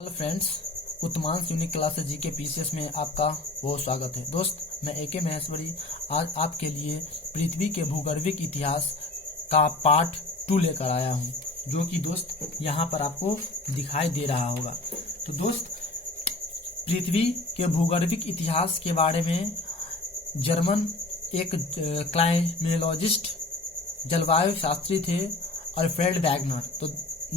Hello friends, Uttamansh unique classes GK PCS में आपका बहुत स्वागत है। दोस्त, मैं एके महेश्वरी आज आपके लिए पृथ्वी के भूगर्भिक इतिहास का पार्ट 2 लेकर आया हूं, जो कि दोस्त यहां पर आपको दिखाई दे रहा होगा। तो दोस्त, पृथ्वी के भूगर्भिक इतिहास के बारे में जर्मन एक क्लाइमेलॉजिस्ट जलवायु शास्त्री थे अल्फ्रेड वैगनर। तो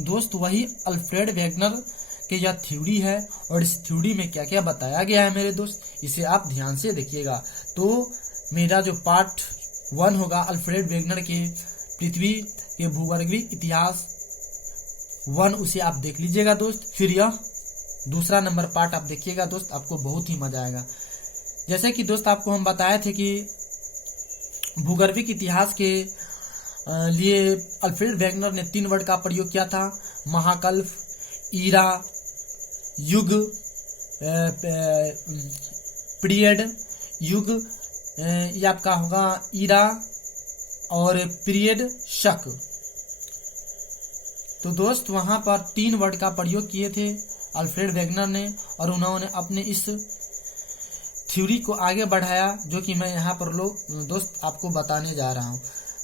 दोस्त, वही अल्फ्रेड वैगनर कि यह थ्योरी है और इस थ्योरी में क्या क्या बताया गया है मेरे दोस्त, इसे आप ध्यान से देखिएगा। तो मेरा जो पार्ट 1 होगा अल्फ्रेड वैगनर के पृथ्वी के भूगर्भिक इतिहास 1, उसे आप देख लीजिएगा दोस्त। फिर यह दूसरा नंबर पार्ट आप देखिएगा दोस्त, आपको बहुत ही मजा आएगा। जैसे कि दोस्त आपको हम बताए थे कि भूगर्भिक इतिहास के लिए अल्फ्रेड वैगनर ने 3 वर्ड का प्रयोग किया था: महाकल्प, ईरा, युग, पीरियड। युग ये आपका होगा ईरा, और पीरियड शक। तो दोस्त, वहां पर 3 वर्ड का प्रयोग किए थे अल्फ्रेड वैगनर ने, और उन्होंने अपने इस थ्योरी को आगे बढ़ाया, जो कि मैं यहाँ पर दोस्त आपको बताने जा रहा हूँ।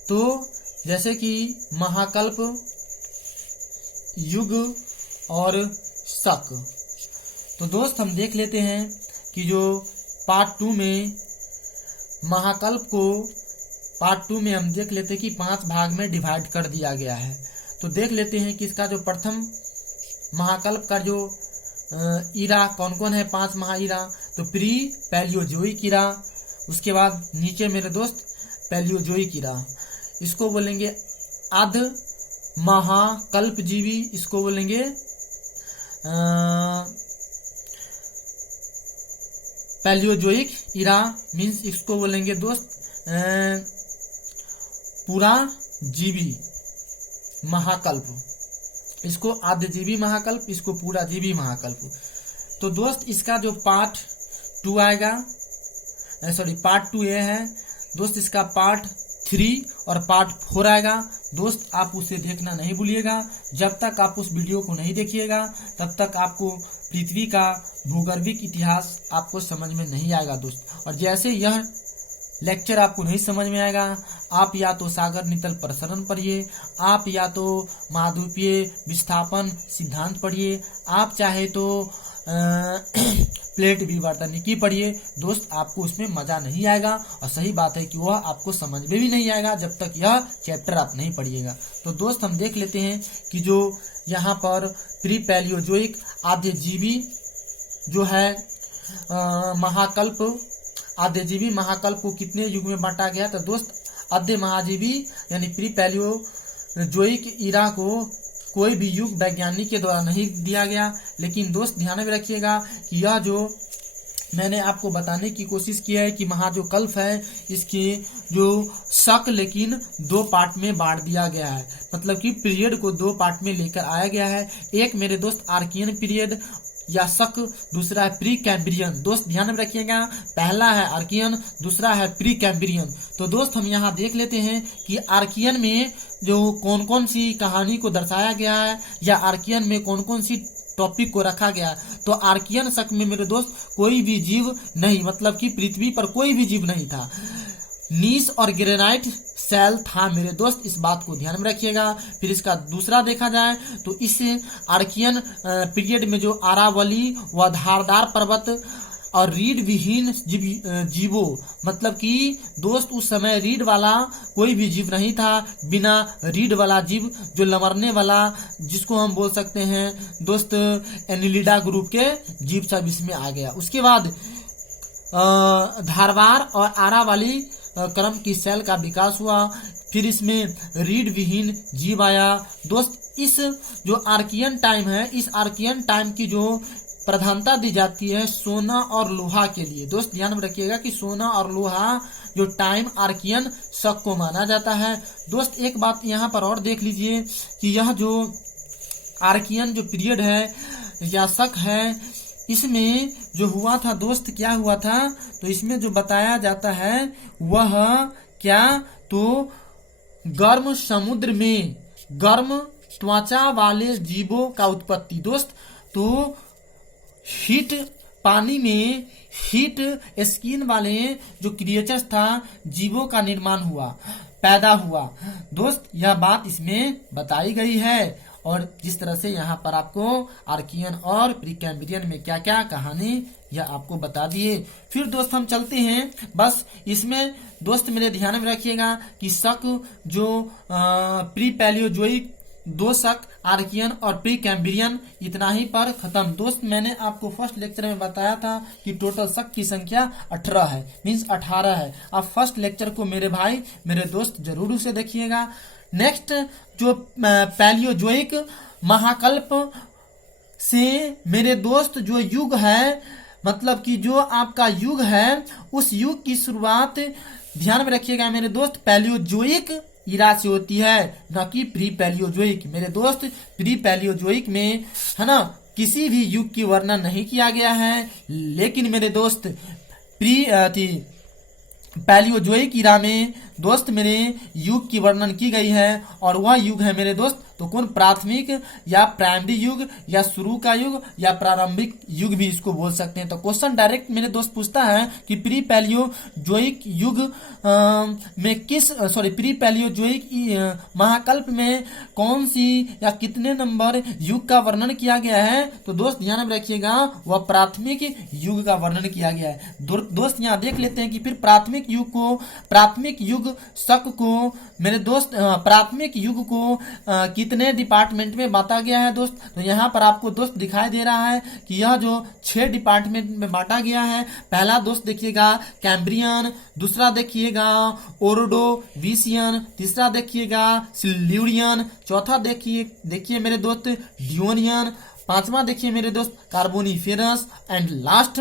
तो जैसे कि महाकल्प, युग और शक। तो दोस्त, हम देख लेते हैं कि जो पार्ट 2 में महाकल्प को पार्ट 2 में हम देख लेते हैं कि 5 भाग में डिवाइड कर दिया गया है। तो देख लेते हैं कि इसका जो प्रथम महाकल्प का जो ईरा कौन कौन है, 5 महाईरा। तो प्री पैलियोजोइक ईरा, उसके बाद नीचे मेरे दोस्त पैलियोजोइक ईरा, इसको बोलेंगे अध महाकल्प जीवी, इसको बोलेंगे पैलियोजोइक इरा मीन्स इसको बोलेंगे दोस्त पूरा जीवी महाकल्प, इसको आद्यजीवी महाकल्प, इसको पूरा जीवी महाकल्प। तो दोस्त, इसका जो पार्ट 2 आएगा, पार्ट 2 ये है दोस्त, इसका पार्ट 3 और पार्ट 4 आएगा दोस्त। आप उसे देखना नहीं भूलिएगा। जब तक आप उस वीडियो को नहीं देखिएगा तब तक आपको पृथ्वी का भूगर्भिक इतिहास आपको समझ में नहीं आएगा दोस्त। और जैसे यह लेक्चर आपको नहीं समझ में आएगा, आप या तो सागर नितल प्रसरण पढ़िए, आप या तो महाद्वीपीय विस्थापन सिद्धांत पढ़िए, आप चाहे तो प्लेट विवर्तनिकी पढ़िए दोस्त। आपको उसमें मजा नहीं आएगा, और सही बात है कि वह आपको समझ में भी नहीं आएगा जब तक यह चैप्टर आप नहीं पढ़िएगा। तो दोस्त, हम देख लेते हैं कि जो यहाँ पर प्री पैलियोजोइक आद्यजीवी जो है महाकल्प, आद्यजीवी महाकल्प को कितने युग में बांटा गया। तो दोस्त, आद्य महाजीवी यानी प्री पैलियोजोइक ईरा को कोई भी युग वैज्ञानिक के द्वारा नहीं दिया गया। लेकिन दोस्त, ध्यान में रखिएगा कि यह जो मैंने आपको बताने की कोशिश की है कि जो कल्प है, इसके जो शक लेकिन 2 पार्ट में बांट दिया गया है, मतलब कि पीरियड को 2 पार्ट में लेकर आया गया है। एक मेरे दोस्त आर्कियन पीरियड या शक, दूसरा है प्री कैम्ब्रियन। दोस्त, ध्यान में रखिएगा, पहला है आर्कियन, दूसरा है प्री कैम्ब्रियन। तो दोस्त, हम यहाँ देख लेते हैं कि आर्कियन में जो कौन कौन सी कहानी को दर्शाया गया है, या आर्कियन में कौन कौन सी टॉपिक को रखा गया। तो आर्कियन शक में मेरे दोस्त कोई भी जीव नहीं, मतलब कि पृथ्वी पर कोई भी जीव नहीं था। नीस और ग्रेनाइट सेल था मेरे दोस्त, इस बात को ध्यान में रखिएगा। फिर इसका दूसरा देखा जाए तो इस आर्कियन पीरियड में जो अरावली व धारदार पर्वत और रीढ़ विहीन जीवों, मतलब कि दोस्त उस समय रीढ़ वाला कोई भी जीव नहीं था, बिना रीढ़ वाला जीव जो लमरने वाला, जिसको हम बोल सकते हैं दोस्त एनिलिडा ग्रुप के जीव सब इसमें आ गया। उसके बाद धारवार और आरावली क्रम की सेल का विकास हुआ, फिर इसमें रीढ़ विहीन जीव आया। दोस्त, इस जो आर्कियन टाइम है, इस आर्कियन टाइम की जो प्रधानता दी जाती है सोना और लोहा के लिए। दोस्त, ध्यान में रखिएगा कि सोना और लोहा जो टाइम आर्कियन शक को माना जाता है। दोस्त, एक बात यहाँ पर और देख लीजिए कि यह जो आर्कियन जो पीरियड है या शक है, इसमें जो हुआ था दोस्त, क्या हुआ था, तो इसमें जो बताया जाता है वह क्या, तो गर्म समुद्र में गर्म त्वचा वाले जीवों का उत्पत्ति। दोस्त, तो हीट पानी में हीट स्किन वाले जो क्रिएचर्स था, जीवों का निर्माण हुआ, पैदा हुआ। दोस्त यह बात इसमें बताई गई है और जिस तरह से यहाँ पर आपको आर्कियन और प्रीकैम्ब्रियन में क्या क्या कहानी यह आपको बता दिए। फिर दोस्त हम चलते हैं, बस इसमें दोस्त मेरे ध्यान में रखिएगा कि शक जो प्री पैलियोजोइक, 2 शक आर्कियन और प्री कैम्ब्रियन, इतना ही पर खत्म। दोस्त मैंने आपको फर्स्ट लेक्चर में बताया था कि टोटल शक की संख्या 18 है, मीन्स 18 है। आप फर्स्ट लेक्चर को मेरे भाई मेरे दोस्त जरूर उसे देखिएगा। नेक्स्ट जो पैलियोजोइक महाकल्प से मेरे दोस्त जो युग है, मतलब कि जो आपका युग है, उस युग की शुरुआत ध्यान में रखिएगा मेरे दोस्त, पैलियोजोइक इरा से होती है, न कि प्री पैलियोजोइक। मेरे दोस्त प्री पैलियोजोइक में है ना किसी भी युग की वर्णन नहीं किया गया है, लेकिन मेरे दोस्त पैलियोजोइक इरा में दोस्त मेरे युग की वर्णन की गई है और वह युग है मेरे दोस्त तो कौन, प्राथमिक या प्राइमरी युग या शुरू का युग या प्रारंभिक युग भी इसको बोल सकते हैं। तो क्वेश्चन डायरेक्ट मेरे दोस्त पूछता है कि प्री पैलियोजोइक युग में प्री पैलियोजोइक महाकल्प में कौन सी या कितने नंबर युग का वर्णन किया गया है। तो दोस्त ध्यान में रखिएगा वह प्राथमिक युग का वर्णन किया गया है। दोस्त यहाँ देख लेते हैं कि फिर प्राथमिक युग शक को मेरे दोस्त प्राथमिक युग को कितने डिपार्टमेंट में बांटा गया है दोस्त। तो यहाँ पर आपको दोस्त दिखाई दे रहा है कि यह जो 6 डिपार्टमेंट में बांटा गया है। पहला दोस्त देखिएगा कैम्ब्रियन, दूसरा देखिएगा ओर्डोविशियन, तीसरा देखिएगा सिल्यूरियन, चौथा देखिए मेरे दोस्त डियोनियन, पांचवा देखिए मेरे दोस्त कार्बोनिफेरस एंड लास्ट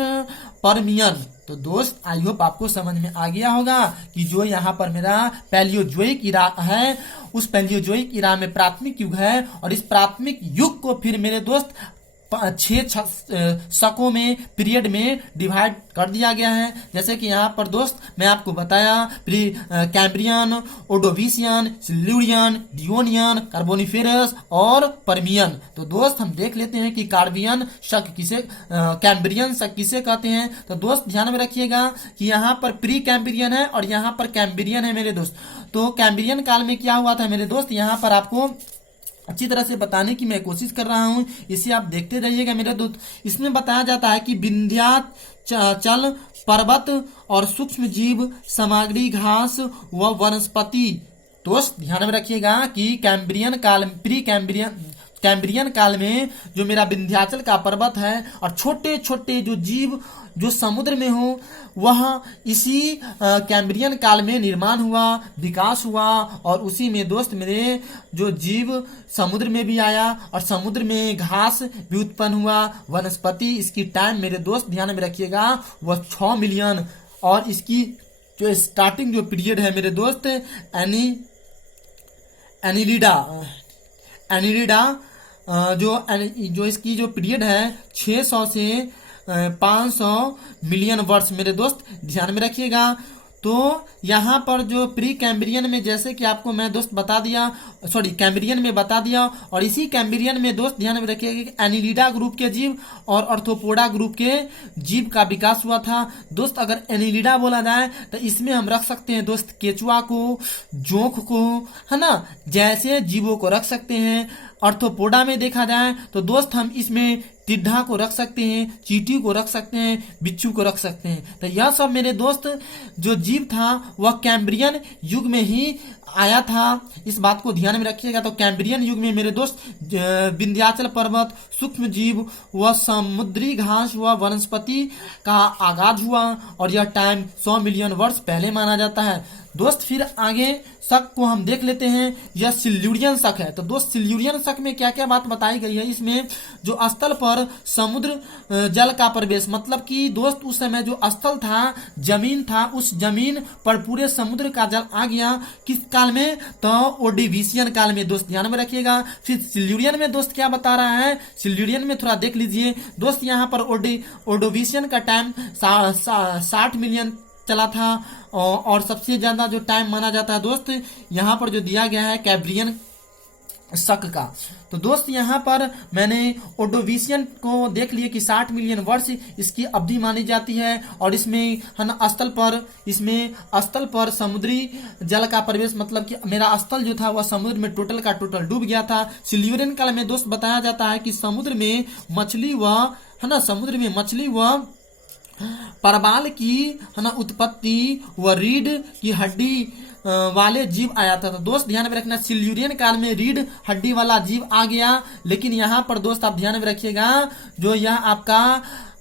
परमियन। तो दोस्त आई होप आपको समझ में आ गया होगा कि जो यहाँ पर मेरा पैलियोजोइक इरा है, उस पैलियोजोइक इरा में प्राथमिक युग है और इस प्राथमिक युग को फिर मेरे दोस्त 6 शकों में पीरियड में डिवाइड कर दिया गया है। जैसे कि यहाँ पर दोस्त मैं आपको बताया pre Cambrian, Ordovician, Silurian, Devonian, Carboniferous और परमियन। तो दोस्त हम देख लेते हैं कि कार्बियन शक किसे, कैम्ब्रियन शक किसे कहते हैं। तो दोस्त ध्यान में रखिएगा कि यहाँ पर प्री कैम्ब्रियन है और यहाँ पर कैम्ब्रियन है मेरे दोस्त। तो कैम्ब्रियन काल में क्या हुआ था मेरे दोस्त, यहाँ पर आपको अच्छी तरह से बताने की मैं कोशिश कर रहा हूं, इसे आप देखते रहिएगा मेरे दोस्त। इसमें बताया जाता है कि विंध्याचल पर्वत और सूक्ष्म जीव, सामग्री, घास व वनस्पति। दोस्त ध्यान में रखिएगा कि कैम्ब्रियन काल में जो मेरा विंध्याचल का पर्वत है और छोटे छोटे जो जीव जो समुद्र में हो, वह इसी कैम्ब्रियन काल में निर्माण हुआ, विकास हुआ और उसी में दोस्त मेरे जो जीव समुद्र में भी आया और समुद्र में घास भी उत्पन्न हुआ, वनस्पति। इसकी टाइम मेरे दोस्त ध्यान में रखिएगा वह 6 मिलियन और इसकी जो स्टार्टिंग जो पीरियड है मेरे दोस्त एनिलिडा जो इसकी जो पीरियड है 600 से 500 मिलियन वर्ष मेरे दोस्त ध्यान में रखिएगा। तो यहाँ पर जो प्री कैम्ब्रियन में जैसे कि आपको मैं दोस्त बता दिया, कैम्ब्रियन में बता दिया और इसी कैम्ब्रियन में दोस्त ध्यान में रखिएगा कि एनिलिडा ग्रुप के जीव और आर्थ्रोपोडा ग्रुप के जीव का विकास हुआ था। दोस्त अगर एनिलिडा बोला जाए तो इसमें हम रख सकते हैं दोस्त केचुआ को, जोंक को, है ना, जैसे जीवों को रख सकते हैं। आर्थ्रोपोडा में देखा जाए तो दोस्त हम इसमें टिड्ढा को रख सकते हैं, चींटी को रख सकते हैं, बिच्छू को रख सकते हैं। तो यह सब मेरे दोस्त जो जीव था वह कैम्ब्रियन युग में ही आया था, इस बात को ध्यान में रखिएगा। तो कैम्ब्रियन युग में मेरे दोस्त विंध्याचल पर्वत, सूक्ष्म जीव व समुद्री घास व वनस्पति का आगाज हुआ और यह टाइम 100 मिलियन वर्ष पहले माना जाता है। दोस्त फिर आगे शक को हम देख लेते हैं, यह सिल्यूरियन शक है। तो दोस्त सिल्यूरियन शक में क्या क्या बात बताई गई है, इसमें जो स्थल पर समुद्र जल का प्रवेश, मतलब कि दोस्त उस समय जो स्थल था, जमीन था, उस जमीन पर पूरे समुद्र का जल आ गया। किस काल में, तो ओर्डोविशियन काल में। दोस्त ध्यान में रखिएगा। फिर सिल्यूरियन में दोस्त क्या बता रहा है, सिल्यूरियन में थोड़ा देख लीजिए दोस्त। यहाँ पर ओर्डोविशियन का टाइम 60 मिलियन चला था और सबसे ज्यादा जो टाइम माना जाता है दोस्त यहाँ पर जो दिया गया है शक का। तो दोस्त यहाँ पर मैंने ओर्डोविशियन को देख लिया कि 60 मिलियन वर्ष इसकी अवधि मानी जाती है और इसमें है ना स्थल पर समुद्री जल का प्रवेश, मतलब कि मेरा स्थल जो था वह समुद्र में टोटल का टोटल डूब गया था। सिल्यूरियन काल में दोस्त बताया जाता है कि समुद्र में मछली व परबाल की है ना उत्पत्ति व रीढ़ की हड्डी वाले जीव आया था। तो दोस्त ध्यान में रखना, सिल्यूरियन काल में रीढ़ हड्डी वाला जीव आ गया, लेकिन यहाँ पर दोस्त आप ध्यान में रखिएगा जो यह आपका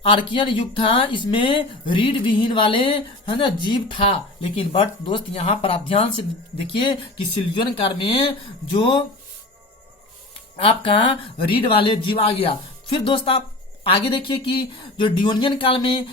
आर्कियन युग था इसमें रीढ़ विहीन वाले है ना जीव था। लेकिन बट दोस्त यहाँ पर आप ध्यान से देखिए कि सिल्यूरियन काल में जो आपका रीढ़ वाले जीव आ गया। फिर दोस्त आप आगे देखिए कि जो डियोनियन काल में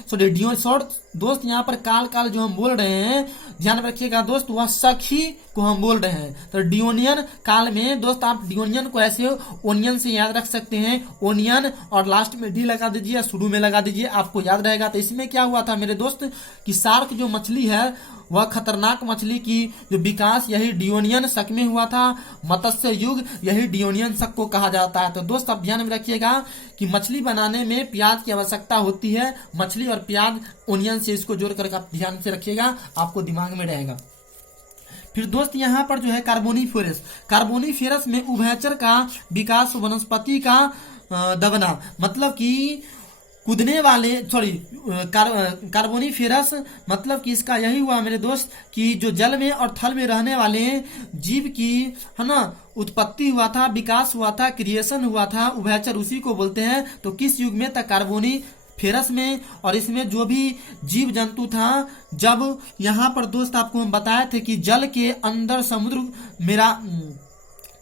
दोस्त यहाँ पर काल जो हम बोल रहे हैं ध्यान रखिएगा दोस्त, वह सखी को हम बोल रहे हैं। तो डियोनियन काल में दोस्त आप डियोनियन को ऐसे ओनियन से याद रख सकते हैं, ओनियन और लास्ट में डी लगा दीजिए, शुरू में लगा दीजिए, आपको याद रहेगा। तो इसमें क्या हुआ था मेरे दोस्त कि शार्क जो मछली है वह खतरनाक मछली की जो विकास यही डियोनियन शक में हुआ था। मत्स्य युग यही डियोनियन शक को कहा जाता है। तो दोस्त आप ध्यान में रखिएगा कि मछली बनाने में प्याज की आवश्यकता होती है, मछली और प्याज ओनियन से इसको जोड़कर आप ध्यान से रखिएगा, आपको दिमाग में रहेगा। फिर दोस्त यहाँ पर जो है कार्बोनिफेरस में उभयचर का विकास, वनस्पति का दबना, मतलब कि कूदने वाले कार्बोनिफेरस मतलब कि इसका यही हुआ मेरे दोस्त कि जो जल में और थल में रहने वाले जीव की है ना उत्पत्ति हुआ था, विकास हुआ था, क्रिएशन हुआ था, उभयचर उसी को बोलते हैं। तो किस युग में तक कार्बोनिफेरस में, और इसमें जो भी जीव जंतु था, जब यहाँ पर दोस्त आपको हम बताए थे कि जल के अंदर समुद्र मेरा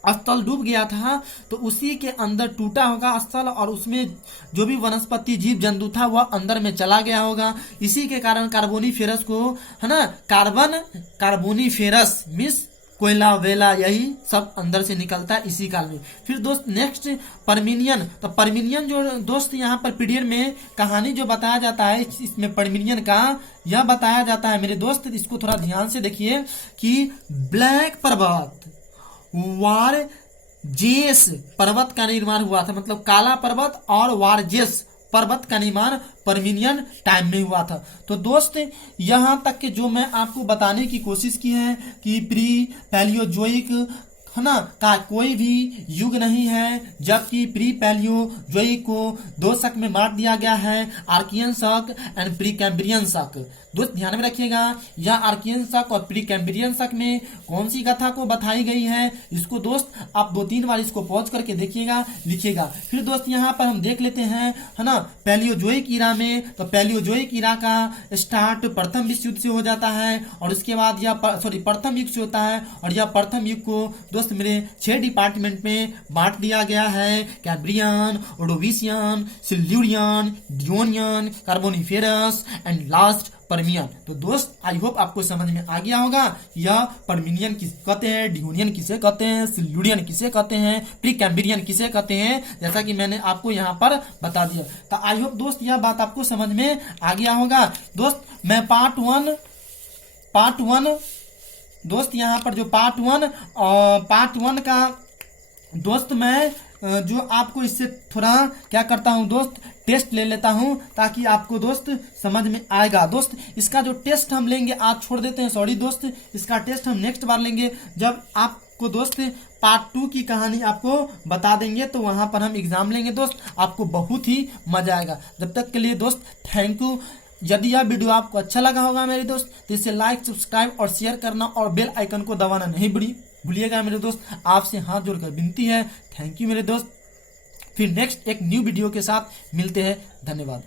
स्थल डूब गया था, तो उसी के अंदर टूटा होगा स्थल और उसमें जो भी वनस्पति जीव जंतु था वह अंदर में चला गया होगा। इसी के कारण कार्बोनिफेरस को है ना कार्बोनिफेरस मिस कोयला वेला यही सब अंदर से निकलता है इसी काल में। फिर दोस्त नेक्स्ट परमिनियन। तो परमिनियन जो दोस्त यहाँ पर पीरियड में कहानी जो बताया जाता है इसमें परमिनियन का यह बताया जाता है मेरे दोस्त, इसको थोड़ा ध्यान से देखिए कि ब्लैक पर्वत वारजेस पर्वत का निर्माण हुआ था, मतलब काला पर्वत और वारजेस पर्वत का निर्माण परमिनियन टाइम में हुआ था। तो दोस्त यहां तक के जो मैं आपको बताने की कोशिश की है कि प्री पैलियोजोइक है ना का कोई भी युग नहीं है, जबकि प्री पैलियोजोइक को दो शक में बांट दिया गया है, आर्कियन शक एंड प्री कैम्ब्रियन शक। दोस्त ध्यान में रखिएगा यह आर्कियन शक और प्री कैम्ब्रियन शक में कौन सी कथा को बताई गई है, इसको दोस्त आप 2-3 बार इसको पॉज करके देखिएगा, लिखिएगा। फिर दोस्त यहाँ पर हम देख लेते हैं है ना पैलियोजोइक ईरा में। तो पैलियोजोइक ईरा का स्टार्ट प्रथम विश्व युद्ध से हो जाता है और उसके बाद यह प्रथम युग से होता है, और यह प्रथम युग को दोस्त मेरे 6 डिपार्टमेंट में बांट दिया गया है, Cambrian, Ordovician, Silurian, Devonian, Carboniferous and last Permian. तो दोस्त आई होप आपको समझ में आ गया होगा यह परमिनियन किसे कहते हैं, डियोनियन किसे कहते हैं, सिल्यूरियन किसे कहते हैं, प्री कैम्ब्रियन किसे कहते हैं, जैसा कि मैंने आपको यहाँ पर बता दिया। तो आई होप दोस्त यह बात आपको समझ में आ गया होगा। दोस्त मैं पार्ट वन दोस्त यहाँ पर जो पार्ट वन का दोस्त मैं जो आपको इससे थोड़ा क्या करता हूं दोस्त टेस्ट ले लेता हूं ताकि आपको दोस्त समझ में आएगा। दोस्त इसका जो टेस्ट हम लेंगे आज छोड़ देते हैं, सॉरी दोस्त, इसका टेस्ट हम नेक्स्ट बार लेंगे जब आपको दोस्त पार्ट 2 की कहानी आपको बता देंगे, तो वहां पर हम एग्जाम लेंगे दोस्त, आपको बहुत ही मजा आएगा। जब तक के लिए दोस्त थैंक यू। यदि यह वीडियो आपको अच्छा लगा होगा मेरे दोस्त तो इसे लाइक, सब्सक्राइब और शेयर करना और बेल आइकन को दबाना नहीं भूलिएगा मेरे दोस्त। आपसे हाथ जोड़कर विनती है। थैंक यू मेरे दोस्त। फिर नेक्स्ट एक न्यू वीडियो के साथ मिलते हैं। धन्यवाद।